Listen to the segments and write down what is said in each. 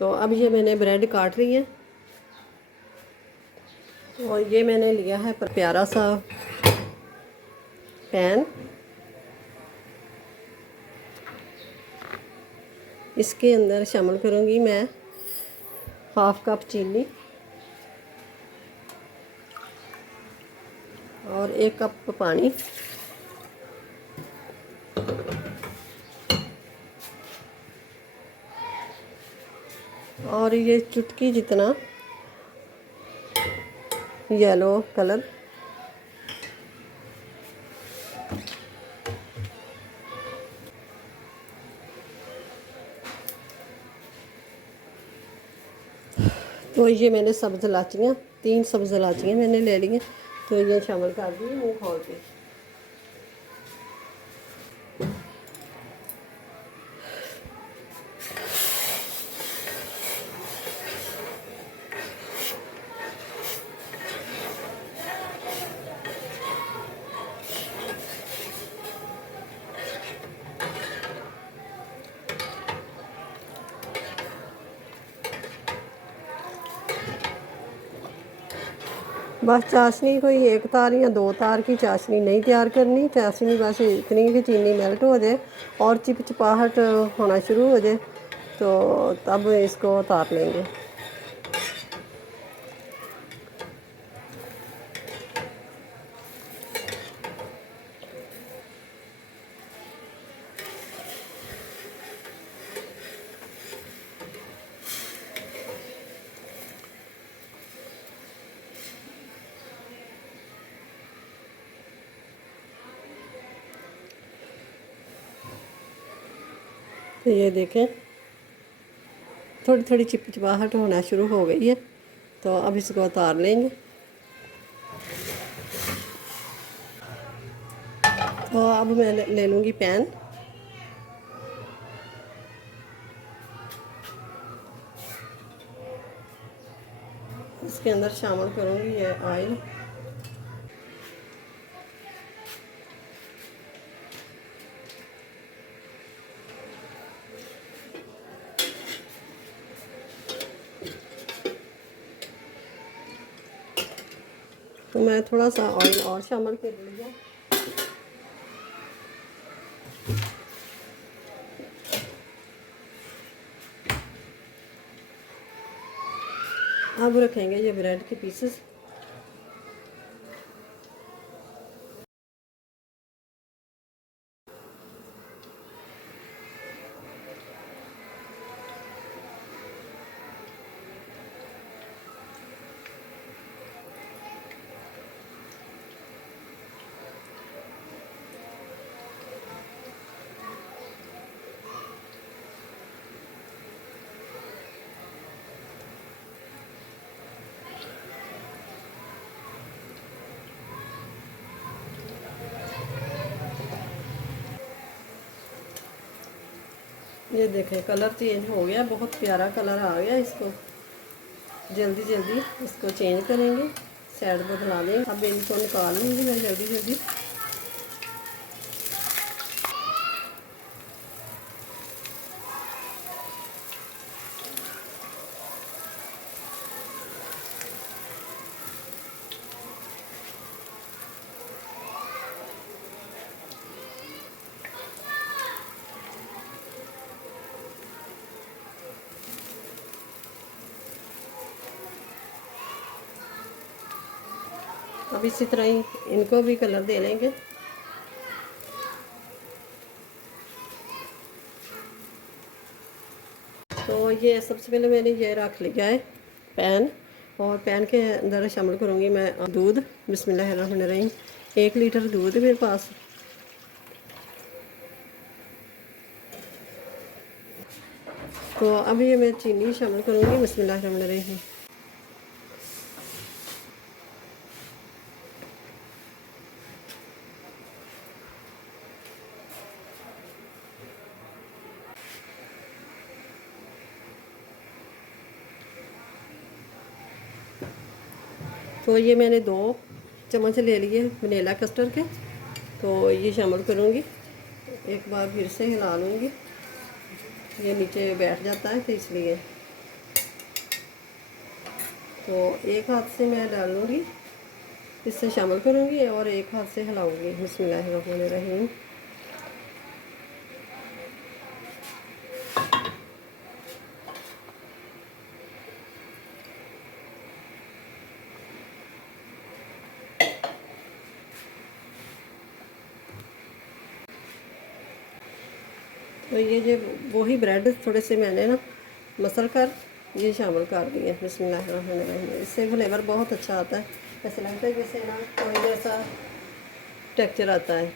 तो अब ये मैंने ब्रेड काट रही है और ये मैंने लिया है प्यारा सा पैन। इसके अंदर शामिल करूँगी मैं हाफ कप चीनी और 1 कप पानी। और ये चुटकी जितना येलो कलर। तो ये मैंने सब्ज़ इलाचियाँ 3 सब्ज़ इलाचियाँ मैंने ले ली हैं, तो ये शामिल कर दी मुँह खोल के। बस चाशनी कोई 1 तार या 2 तार की चाशनी नहीं तैयार करनी। चाशनी बस इतनी कि चीनी मेल्ट हो जाए और चिपचिपाहट होना शुरू हो जाए, तो तब इसको उतार लेंगे। तो ये देखें थोड़ी थोड़ी चिपचिपाहट होना शुरू हो गई है, तो अब इसको उतार लेंगे। तो अब मैं ले लूँगी पैन। इसके अंदर शामिल करूँगी ये ऑयल। तो मैं थोड़ा सा ऑयल और शामिल कर लिया। अब रखेंगे ये ब्रेड के पीसेस। ये देखें कलर चेंज हो गया, बहुत प्यारा कलर आ गया। इसको जल्दी जल्दी इसको चेंज करेंगे, साइड बदला देंगे। अब इनको निकाल लूँगी मैं जल्दी जल्दी। अब इसी तरह ही इनको भी कलर दे लेंगे। तो ये सबसे पहले मैंने ये रख लिया है पैन, और पैन के अंदर शामिल करूँगी मैं दूध। बिस्मिल्लाहिर्रहमानिर्रहीम। 1 लीटर दूध है मेरे पास। तो अब ये मैं चीनी शामिल करूँगी। बिस्मिल्लाहिर्रहमानिर्रहीम। तो ये मैंने 2 चम्मच ले लिए वनीला कस्टर्ड के, तो ये शामिल करूँगी। एक बार फिर से हिला लूँगी, ये नीचे बैठ जाता है तो इसलिए। तो एक हाथ से मैं डाल लूँगी, इससे शामिल करूँगी और एक हाथ से हिलाऊँगी। बिस्मिल्लाहिर्रहमानिर्रहीम। तो ये जो वही ब्रेड थोड़े से मैंने ना मसल कर ये शामिल कर दिए। बिस्मिल्लाहिर्रहमानिर्रहीम। इससे फ्लेवर बहुत अच्छा आता है, ऐसे लगता है जैसे ना कोई जैसा टेक्सचर आता है।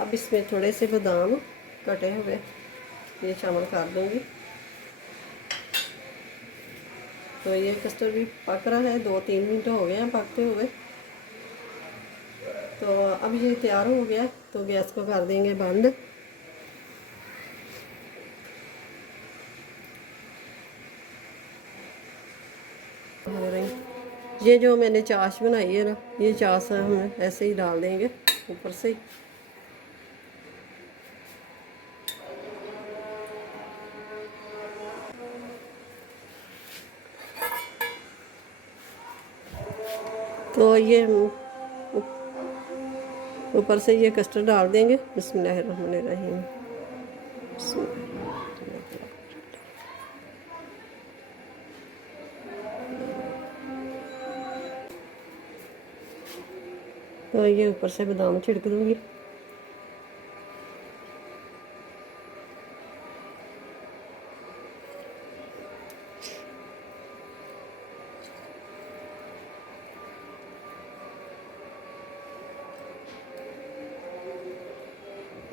अब इसमें थोड़े से बादाम कटे हुए ये शामिल कर दूँगी। तो ये कस्टर्ड भी पक रहा है, 2-3 मिनट हो गए हैं पकते हुए। तो अब ये तैयार हो गया, तो गैस को कर देंगे बंद। हो रही ये जो मैंने चाश बनाई है ना, ये चाश हम ऐसे ही डाल देंगे ऊपर से। तो ये ऊपर से ये कस्टर्ड डाल देंगे। बिस्मिल्लाहिर्रहमानिर्रहीम। तो ये ऊपर से बादाम छिड़क दूंगी।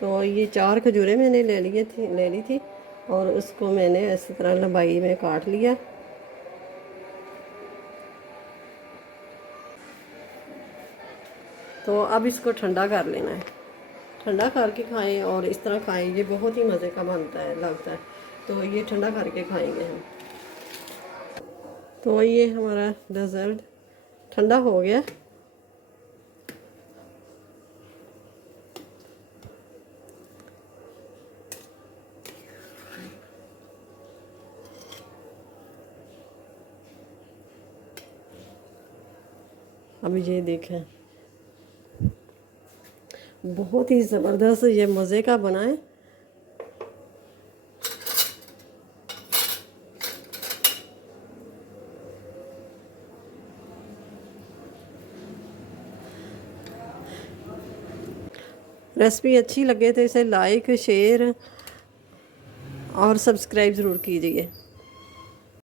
तो ये 4 खजूरें मैंने ले ली थी और उसको मैंने इसी तरह लंबाई में काट लिया। तो अब इसको ठंडा कर लेना है, ठंडा करके खाएं और इस तरह खाएं, ये बहुत ही मज़े का बनता है लगता है। तो ये ठंडा करके खाएंगे हम। तो ये हमारा डेजर्ट ठंडा हो गया। अब ये देखें, बहुत ही ज़बरदस्त ये मज़े का बना है। रेसिपी अच्छी लगे तो इसे लाइक शेयर और सब्सक्राइब ज़रूर कीजिए।